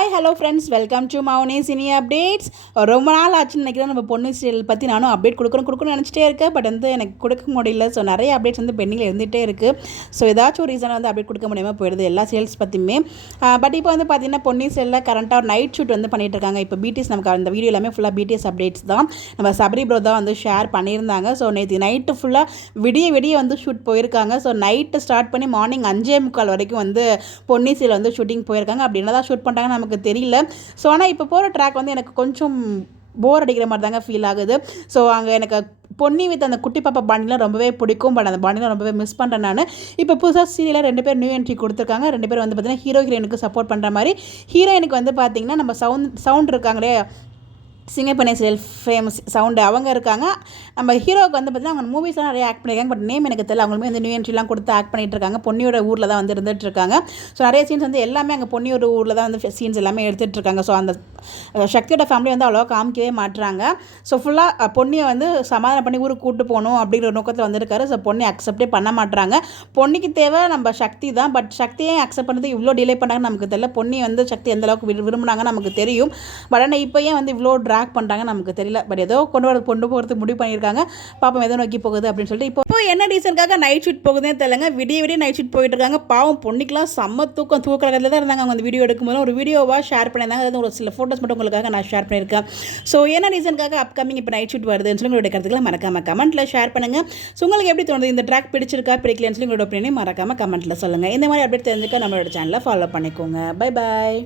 Hi hello friends, welcome to Mouni cine updates. ரொம்ப நாள் ஆச்சுன்னு நினைக்கிறேன். நம்ம பொண்ணு சீரியல் பற்றி நானும் அப்டேட் கொடுக்கணும்னு நினச்சிட்டே இருக்கேன். பட் வந்து எனக்கு கொடுக்க முடியல. ஸோ நிறைய அப்டேட்ஸ் வந்து பெண்டிங்கில் இருந்துகிட்டே இருக்குது. ஸோ ஏதாச்சும் ஒரு ரீசனாக வந்து அப்டேட் கொடுக்க முடியாமல் போயிடுது எல்லா சீரியல்ஸ் பற்றியுமே. பட் இப்போ வந்து பார்த்திங்கன்னா பொன்னி சீரியலில் கரண்ட்டாக ஒரு நைட் ஷூட் வந்து பண்ணிகிட்டு இருக்காங்க. இப்போ பிடிஎஸ் நமக்கு அந்த வீடியோ எல்லாமே ஃபுல்லாக பிடிஎஸ் அப்டேட்ஸ் தான். நம்ம சபரி ப்ரோ தான் வந்து ஷேர் பண்ணியிருந்தாங்க. ஸோ நேற்று நைட்டு ஃபுல்லாக விடிய வந்து ஷூட் போயிருக்காங்க. ஸோ நைட்டு ஸ்டார்ட் பண்ணி மார்னிங் 5:45 வரைக்கும் வந்து பொன்னி சீரியல் வந்து ஷூட்டிங் போயிருக்காங்க. அப்படி என்ன தான் ஷூட் பண்ணுறாங்கன்னு நமக்கு தெரியல. ஸோ ஆனால் இப்போ போகிற ட்ராக் வந்து எனக்கு கொஞ்சம் போர் அடிக்கிற மாதிரி தாங்க ஃபீல் ஆகுது. ஸோ அங்கே எனக்கு பொன்னி வித் அந்த குட்டி பாப்பா பாண்டிலாம் ரொம்பவே பிடிக்கும். பட் அந்த பாண்டிலாம் ரொம்பவே மிஸ் பண்ணுறேன் நான். இப்போ புதுசாக சீரியலில் 2 பேர் நியூ என்ட்ரி கொடுத்துருக்காங்க. 2 பேர் வந்து பார்த்திங்கன்னா ஹீரோயினுக்கு சப்போர்ட் பண்ணுற மாதிரி. ஹீரோயினுக்கு வந்து பார்த்திங்கன்னா நம்ம சவுண்ட் இருக்காங்களே, சிங்கப்பெண்ணை சீரியல் ஃபேமஸ் சவுண்டு அவங்க இருக்காங்க. நம்ம ஹீரோவுக்கு வந்து பார்த்திங்கன்னா அவங்க மூவிஸ்லாம் நிறைய ஆக்ட் பண்ணியிருக்காங்க. பட் நேம் எனக்கு தெரியல. அவங்களுமே வந்து நியூ என்ட்ரிலாம் கொடுத்து ஆக்ட் பண்ணிகிட்டு இருக்காங்க. பொன்னியோட ஊரில் தான் வந்து இருந்துகிட்டு இருக்காங்க. ஸோ நிறைய சீன்ஸ் வந்து எல்லாமே அங்கே பொன்னியோட ஊரில் தான் வந்து சீன்ஸ் எல்லாமே எடுத்துகிட்டு இருக்காங்க. ஸோ அந்த சக்தியோட ஃபேமிலி வந்து அவ்வளோ காமிக்கவே மாட்டுறாங்க. ஸோ ஃபுல்லாக பொன்னியை வந்து சமாதானம் பண்ணி ஊருக்கு கூப்பிட்டு போகணும் அப்படிங்கிற நோக்கத்தில் வந்திருக்காரு. ஸோ பொன்னி அக்செப்டே பண்ண மாட்டுறாங்க. பொன்னிக்கு தேவை நம்ம சக்தி தான். பட் சக்தியை அக்செப்ட் பண்ணுறது இவ்வளோ டிலே பண்ணாங்கன்னு நமக்கு தெரியல. பொன்னி வந்து சக்தி எந்த அளவுக்கு விரும்புனாங்கன்னு நமக்கு தெரியும். பட் ஆனால் இப்போ ஏன் வந்து இவ்வளோ ட்ராக் பண்ணுறாங்க நமக்கு தெரியல. பட் ஏதோ கொண்டு போகிறது முடிவு பண்ணியிருக்காங்க. பாப்போம் எதோ நோக்கி போகுது அப்படின்னு சொல்லிட்டு. இப்போ என்ன ரீசனுக்காக நைட் ஷூட் போகுதுன்னே தெரியலங்க. விடிய நைட் ஷூட் போயிட்டு இருக்காங்க. பாவம் பொண்ணிக்கெலாம் செம்ம தூக்கத்தில் தான் இருந்தாங்க. அவங்க அந்த வீடியோ எடுக்கும்போது ஒரு வீடியோவாக ஷேர் பண்ணியிருந்தாங்க. அதாவது ஒரு சில ஃபோட்டோஸ் மட்டும் உங்களுக்காக நான் ஷேர் பண்ணியிருக்கேன். ஸோ என்ன ரீசனுக்காக அப்கமிங் இப்போ நைட் ஷூட் வருதுன்னு சொல்லி உங்களுடைய கருத்துக்களை மறக்காம கமெண்ட்டில் ஷேர் பண்ணுங்கள். ஸோ உங்களுக்கு எப்படி தோணுது, இந்த ட்ராக் பிடிச்சிருக்கா பிடிக்கலன்னு சொல்லி உங்களோட ஒப்பீனியனை மறக்காம கமெண்ட்டில் சொல்லுங்கள். இந்த மாதிரி அப்டேட் தெரிஞ்சுக்க நம்மளோட சேனலை ஃபாலோ பண்ணிக்கோங்க. Bye bye.